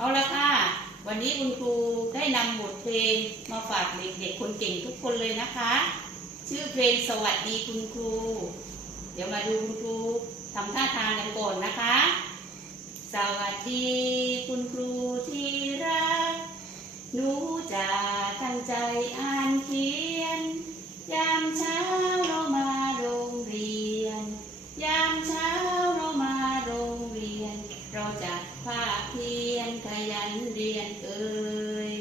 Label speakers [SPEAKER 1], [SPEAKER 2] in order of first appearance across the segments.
[SPEAKER 1] เอาละค่ะ วันนี้คุณครูได้นำบทเพลงมาฝากเด็กๆคนเก่งทุกคนเลยนะคะ ชื่อเพลงสวัสดีคุณครู เดี๋ยวมาดูคุณครูทำท่าทางกันก่อนนะคะ สวัสดีคุณครูที่รัก หนูจะตั้งใจอ่านเขียน ยามเช้า ยันเรียนเอ่ย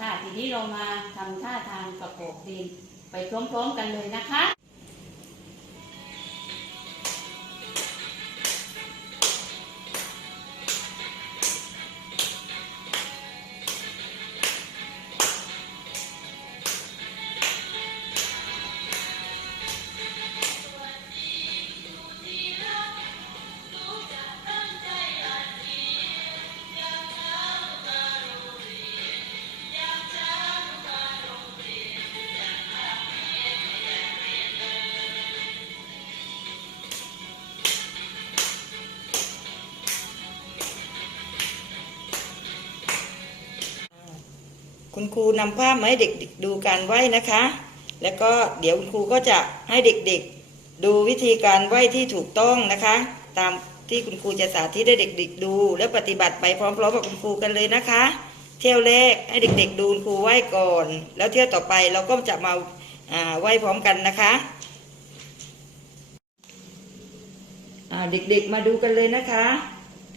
[SPEAKER 1] ค่ะทีนี้เรามาทำท่าทางประกอบเพลงไปพร้อมๆกันเลยนะคะ
[SPEAKER 2] คุณครูนำภาพมาให้เด็กๆดูการไหว้นะคะ แล้วก็เดี๋ยวคุณครูก็จะให้เด็กๆ ดูวิธีการไหว้ที่ถูกต้องนะคะ ตามที่คุณครูจะสาธิตให้เด็ก ๆ ดู และปฏิบัติไปพร้อมๆกับคุณครูกันเลยนะคะ เที่ยวแรกให้เด็ก ๆ ดูคุณครูไหว้ก่อน แล้วเที่ยวต่อไปเราก็จะมาไหว้พร้อมกันนะคะเด็กๆมาดูกันเลยนะคะ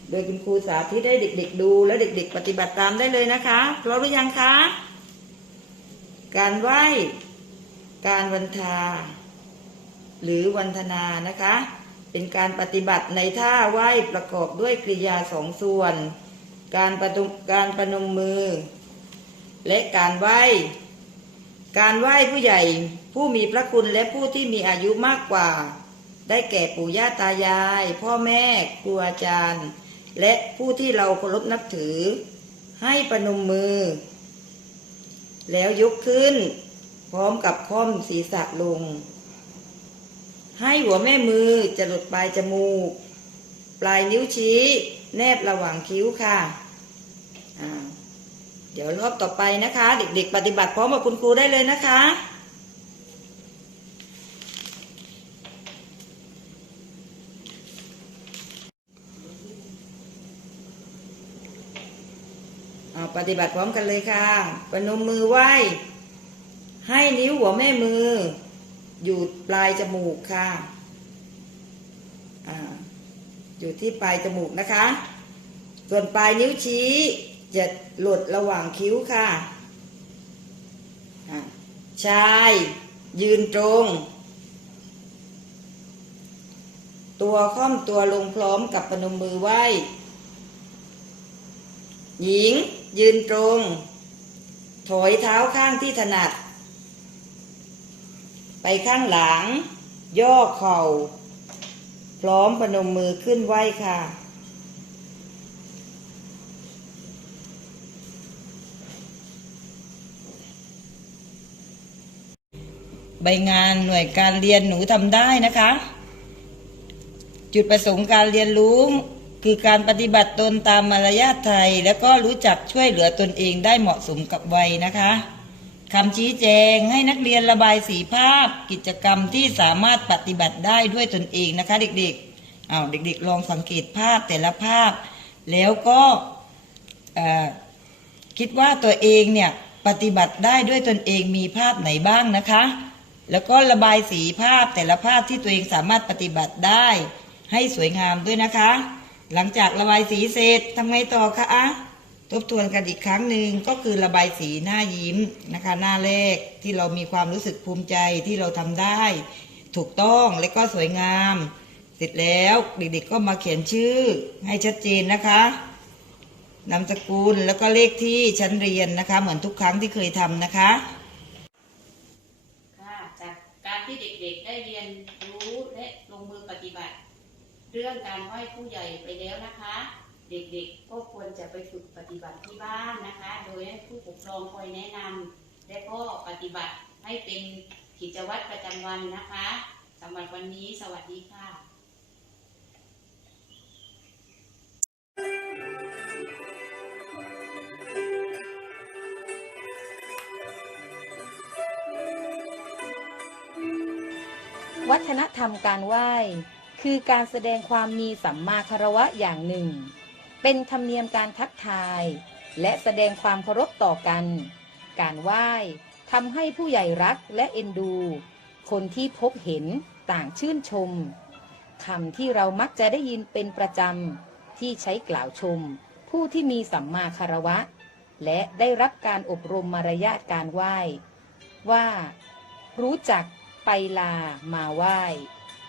[SPEAKER 2] โดยคุณครูสาธิตให้เด็ก ๆ ดู และเด็ก ๆ ปฏิบัติตามได้เลยนะคะพร้อมหรือยังคะ การไหว้ การวันทา หรือวันธนานะคะ เป็นการปฏิบัติในท่าไหว้ประกอบด้วยกริยาสองส่วน การประตุการประนมมือ และการไหว้ การไหว้ผู้ใหญ่ผู้มีพระคุณและผู้ที่มีอายุมากกว่าได้แก่ปู่ย่าตายาย พ่อแม่ครูอาจารย์ และผู้ที่เราเคารพนับถือ ให้ประนมมือ แล้วยกขึ้น พร้อมกับค่อมศีรษะลง ให้หัวแม่มือจะหลดปลายจมูก ปลายนิ้วชี้ แนบระหว่างคิ้วค่ะอ่าเดี๋ยวรอบต่อไปนะคะ เด็กๆ ปฏิบัติพร้อมกับคุณครูได้เลยนะคะ ปฏิบัติพร้อมกันเลยค่ะ ประนมมือไหว้ ให้นิ้วหัวแม่มือ อยู่ปลายจมูกค่ะออยู่ที่ปลายจมูกนะคะ ส่วนปลายนิ้วชี้จะหลุดระหว่างคิ้วค่ะชายยืนตรง ตัวค่อมตัวลงพร้อมกับปนมมือไหว้หญิง ยืนตรง ถอยเท้าข้างที่ถนัด ไปข้างหลัง ย่อเข่า พร้อมปนมมือขึ้นไหวค่ะ ใบงานหน่วยการเรียนหนูทำได้นะคะ จุดประสงค์การเรียนรู้ คือการปฏิบัติตนตามมารยาทไทย แล้วก็รู้จักช่วยเหลือตนเองได้เหมาะสมกับวัยนะคะคำชี้แจงให้นักเรียนระบายสีภาพ กิจกรรมที่สามารถปฏิบัติได้ด้วยตนเองนะคะ เด็กๆอ้าวเด็กๆ ลองสังเกตภาพแต่ละภาพ แล้วก็คิดว่าตัวเองเนี่ยปฏิบัติได้ด้วยตนเองมีภาพไหนบ้างนะคะ แล้วก็ระบายสีภาพแต่ละภาพที่ตัวเองสามารถปฏิบัติได้ ให้สวยงามด้วยนะคะ หลังจากระบายสีเสร็จทำไงต่อคะอะทบทวนกันอีกครั้งหนึ่งก็คือระบายสีหน้ายิ้มนะคะ หน้าแรกที่เรามีความรู้สึกภูมิใจที่เราทำได้ ถูกต้องและก็สวยงาม เสร็จแล้วเด็กๆก็มาเขียนชื่อให้ชัดเจนนะคะนามสกุลแล้วก็เลขที่ชั้นเรียนนะคะ เหมือนทุกครั้งที่เคยทำนะคะ
[SPEAKER 1] ค่ะจากการที่เด็กๆได้เรียน เรื่องการไหว้ผู้ใหญ่ไปแล้วนะคะ เด็กๆก็ควรจะไปฝึกปฏิบัติที่บ้านนะคะ โดยให้ผู้ปกครองคอยแนะนำ และก็ปฏิบัติให้เป็นกิจวัตรประจำวันนะคะสำหรับวันนี้สวัสดีค่ะ
[SPEAKER 3] วัฒนธรรมการไหว้ คือการแสดงความมีสัมมาคารวะอย่างหนึ่ง เป็นธรรมเนียมการทักทาย และแสดงความเคารพต่อกัน การไหว้ทำให้ผู้ใหญ่รักและเอ็นดู คนที่พบเห็นต่างชื่นชมคำที่เรามักจะได้ยินเป็นประจำที่ใช้กล่าวชม ผู้ที่มีสัมมาคารวะ และได้รับการอบรมมารยาทการไหว้ ว่า รู้จักไปลามาไหว้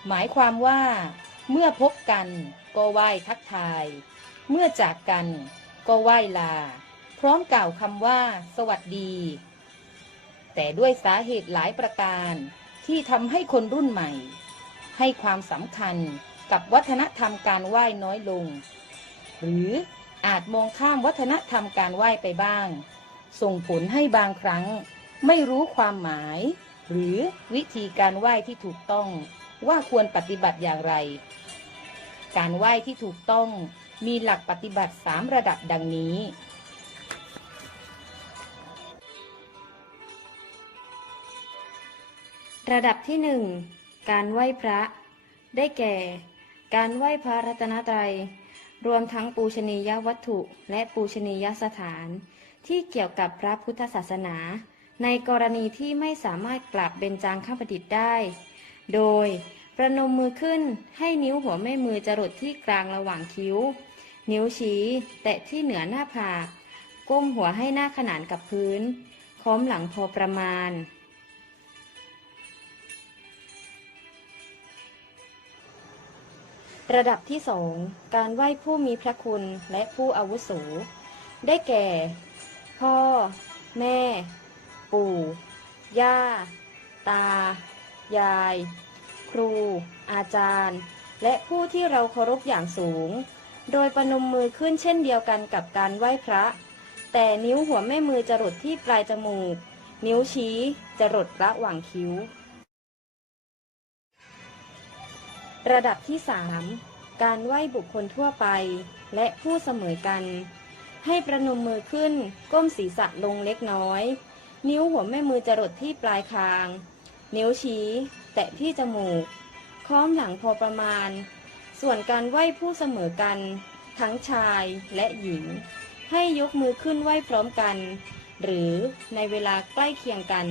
[SPEAKER 3] หมายความว่า เมื่อพบกันก็ไหว้ทักทาย เมื่อจากกันก็ไหว้ลา พร้อมกล่าวคำว่า สวัสดี แต่ด้วยสาเหตุหลายประการที่ทำให้คนรุ่นใหม่ ให้ความสำคัญกับวัฒนธรรมการไหว้น้อยลง หรืออาจมองข้ามวัฒนธรรมการไหว้ไปบ้าง ส่งผลให้บางครั้ง ไม่รู้ความหมาย หรือวิธีการไหว้ที่ถูกต้อง ว่าควรปฏิบัติอย่างไร การไหว้ที่ถูกต้องมีหลักปฏิบัติสามระดับดังนี้
[SPEAKER 4] ระดับที่หนึ่งการไหว้พระ ได้แก่ การไหว้พระรัตนตรัย รวมทั้งปูชนียวัตถุและปูชนียสถาน ที่เกี่ยวกับพระพุทธศาสนา ในกรณีที่ไม่สามารถกราบเบญจางข้าประดิษฐ์ได้ โดยประนมมือขึ้นให้นิ้วหัวแม่มือจรดที่กลางระหว่างคิ้ว นิ้วชี้แตะที่เหนือหน้าผาก ก้มหัวให้หน้าขนานกับพื้น ค้อมหลังพอประมาณ ระดับที่สองการไหว้ผู้มีพระคุณและผู้อาวุโส ได้แก่ พ่อ แม่ ปู่ ย่า ตา ยาย ครู อาจารย์ และผู้ที่เราเคารพอย่างสูง โดยประนมมือขึ้นเช่นเดียวกันกับการไหว้พระ แต่นิ้วหัวแม่มือจรดที่ปลายจมูก นิ้วชี้จรดระหว่างคิ้ว ระดับที่ 3 การไหว้บุคคลทั่วไป และผู้เสมอกัน ให้ประนมมือขึ้นก้มศีรษะลงเล็กน้อย นิ้วหัวแม่มือจรดที่ปลายคาง นิ้วชี้ แตะที่จมูก ค้อมหลังพอประมาณ ส่วนการไหว้ผู้เสมอกัน ทั้งชายและหญิง ให้ยกมือขึ้นไหว้พร้อมกัน หรือในเวลาใกล้เคียงกัน